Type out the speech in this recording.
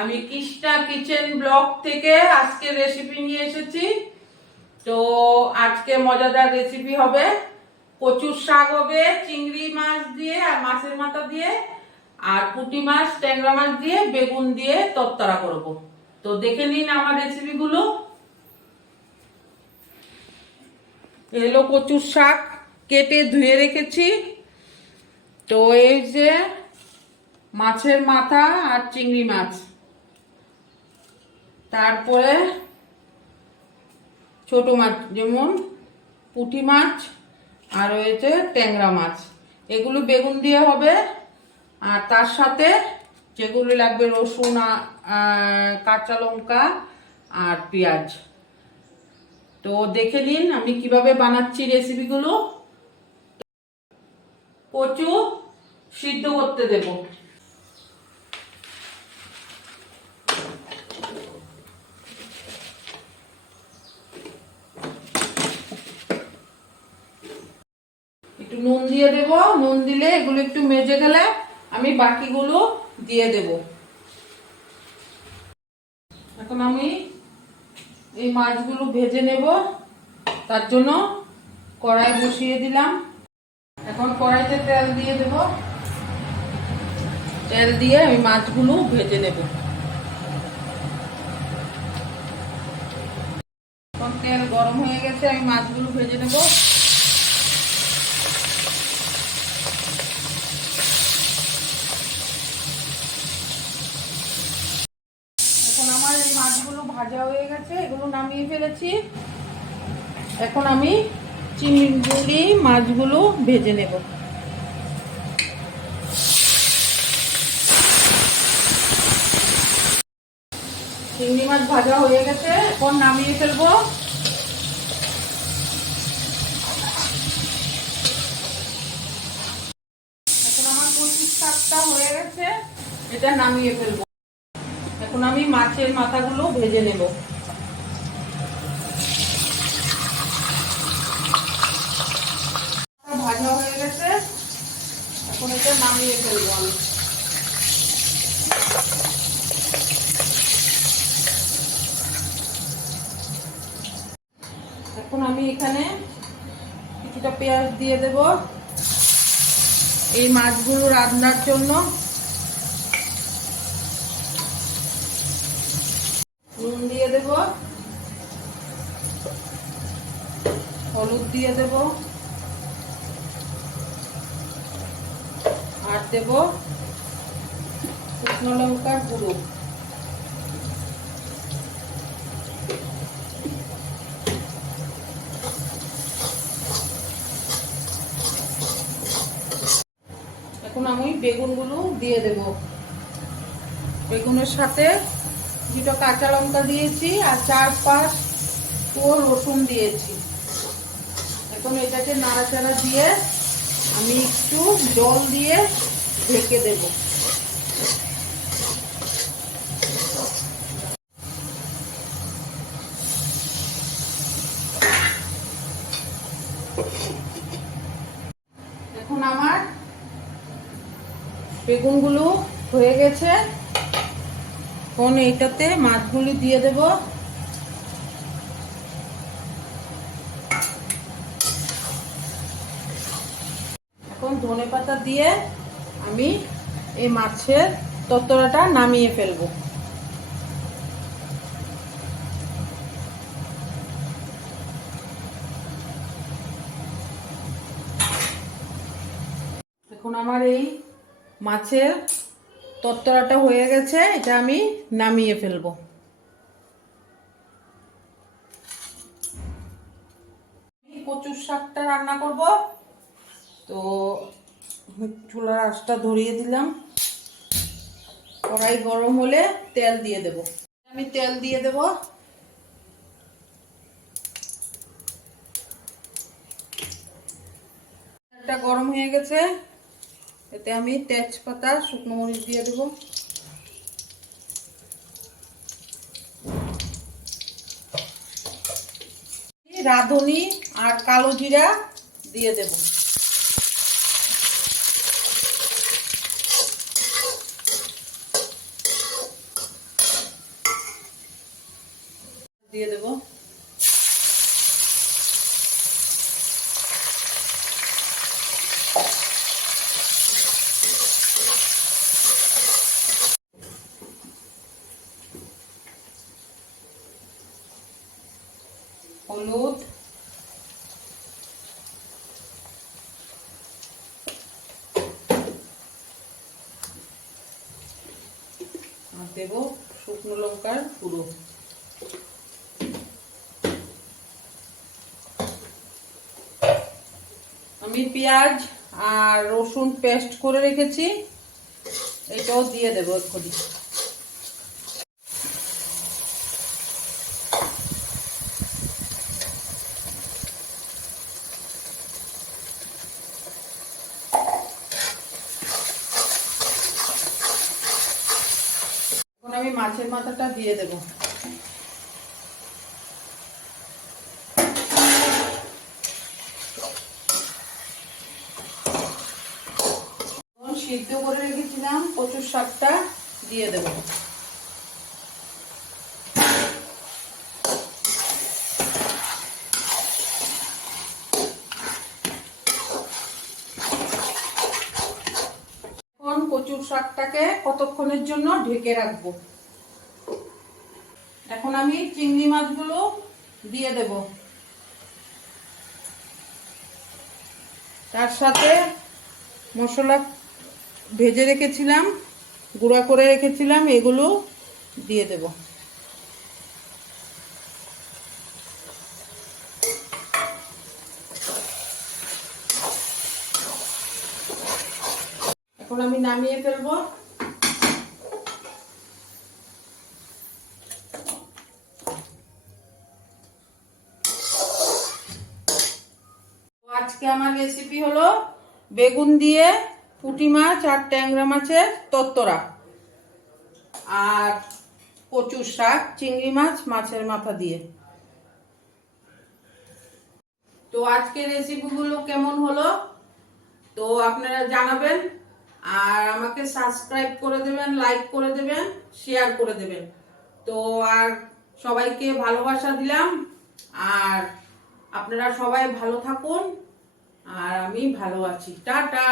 আমি Krishna kitchen blog থেকে আজকে রেসিপি নিয়ে এসেছি। তো আজকে মজাদার রেসিপি হবে, কচুর শাক হবে চিংড়ি মাছ দিয়ে আর মাছের মাথা দিয়ে, আর পুঁটি মাছ ট্যাংরা মাছ দিয়ে বেগুন দিয়ে তরকারি করব। তো দেখে নিন আমার রেসিপিগুলো। এলো কচুর শাক, কেটে ধুয়ে রেখেছি। তো এই যে মাছের মাথা আর চিংড়ি মাছ, তারপরে ছোট মাছ যেমন পুঁটি মাছ আর রয়েছে ট্যাংরা মাছ, এগুলো বেগুন দিয়ে হবে। আর তার সাথে যেগুলো লাগবে রসুন, কাঁচা লঙ্কা আর পেঁয়াজ। তো দেখে নিন আমি কিভাবে বানাচ্ছি রেসিপিগুলো। কচু সিদ্ধ করতে দেব। একটু নুন দিয়ে দেব, নুন দিলে এগুলো একটু মেজে গেলে আমি বাকিগুলো দিয়ে দেব। এখন আমি এই মাছগুলো ভেজে নেব, তার জন্য কড়াই বসিয়ে দিলাম। এখন কড়াইতে তেল দিয়ে দেব, তেল দিয়ে আমি মাছগুলো ভেজে নেব। এখন তেল গরম হয়ে গেছে, আমি মাছগুলো ভেজে নেব। এখন আমার এই মাছগুলো ভাজা হয়ে গেছে, এগুলো নামিয়ে ফেলেছি। এখন আমি চিংড়ি মাছগুলো ভেজে নেব। চিংড়ি মাছ ভাজা হয়ে গেছে, এখন নামিয়ে ফেলবো। এখন আমার কচুর শাকটা হয়ে গেছে, এটা নামিয়ে ফেলবো। এখন আমি মাছের মাথাগুলো ভেজে নেব। ভাজা হয়ে গেছে, এখন এটা নামিয়ে ফেলবো আমি। এখন আমি এখানে কিছুটা পেঁয়াজ দিয়ে দেব এই মাছগুলো রান্নার জন্য। নুন দিয়ে দেব, হলুদ দিয়ে দেব, আর দেব শুকনো লঙ্কার গুঁড়ো। এখন আমি বেগুনগুলো দিয়ে দেব। বেগুনের সাথে দুটো কাঁচা লঙ্কা দিয়েছি আর 4-5 কোয়া রসুন দিয়েছি। এখন এটাকে নাড়াচাড়া দিয়ে আমি একটু জল দিয়ে ঢেকে দেব। এখন আমার বেগুনগুলো হয়ে গেছে, এখন এইটাতে মাছগুলো দিয়ে দেব। এখন ধনেপাতা দিয়ে আমি এই মাছের তরকারিটা নামিয়ে ফেলবো। এখন আমার এই মাছের তরকারিটা হয়ে গেছে, এটা আমি নামিয়ে ফেলবো। কচুর শাকটা রান্না করব, তো চুলার আঁচটা ধরিয়ে দিলাম। কড়াই গরম হলে তেল দিয়ে দেব। আমি তেল দিয়ে দেব। তেলটা গরম হয়ে গেছে, এতে আমি তেজপাতা শুকনো মরিচ দিয়ে দেব। রাঁধুনি আর কালো জিরা দিয়ে দেব। দেব শুকনো লঙ্কার গুঁড়ো। আমি পেঁয়াজ আর রসুন পেস্ট করে রেখেছি, এটাও দিয়ে দেবো এক্ষুনি। এখন আমি মাছের মাথাটা দিয়ে দেব। সিদ্ধ করে রেখেছিলাম কচুর শাকটা দিয়ে দেব। এখন কচুর শাকটাকে কতক্ষণের জন্য ঢেকে রাখবো। এখন আমি চিংড়ি মাছগুলো দিয়ে দেব, তার সাথে মশলা ভেজে রেখেছিলাম, গুঁড়া করে রেখেছিলাম, এগুলো দিয়ে দেব। এখন আমি নামিয়ে ফেলবো। আজকে আমার রেসিপি হলো বেগুন দিয়ে পুঁটি মাছ আর ট্যাংরা মাছের তরতরা, আর কচুর শাক, চিংড়ি মাছ, মাছের মাথা দিয়ে। তো আজকে রেসিপিগুলো কেমন হলো তো আপনারা জানাবেন, আর আমাকে সাবস্ক্রাইব করে দেবেন, লাইক করে দেবেন, শেয়ার করে দেবেন। তো আর সবাইকে ভালোবাসা দিলাম, আর আপনারা সবাই ভালো থাকুন, আর আমি ভালো আছি। টাটা।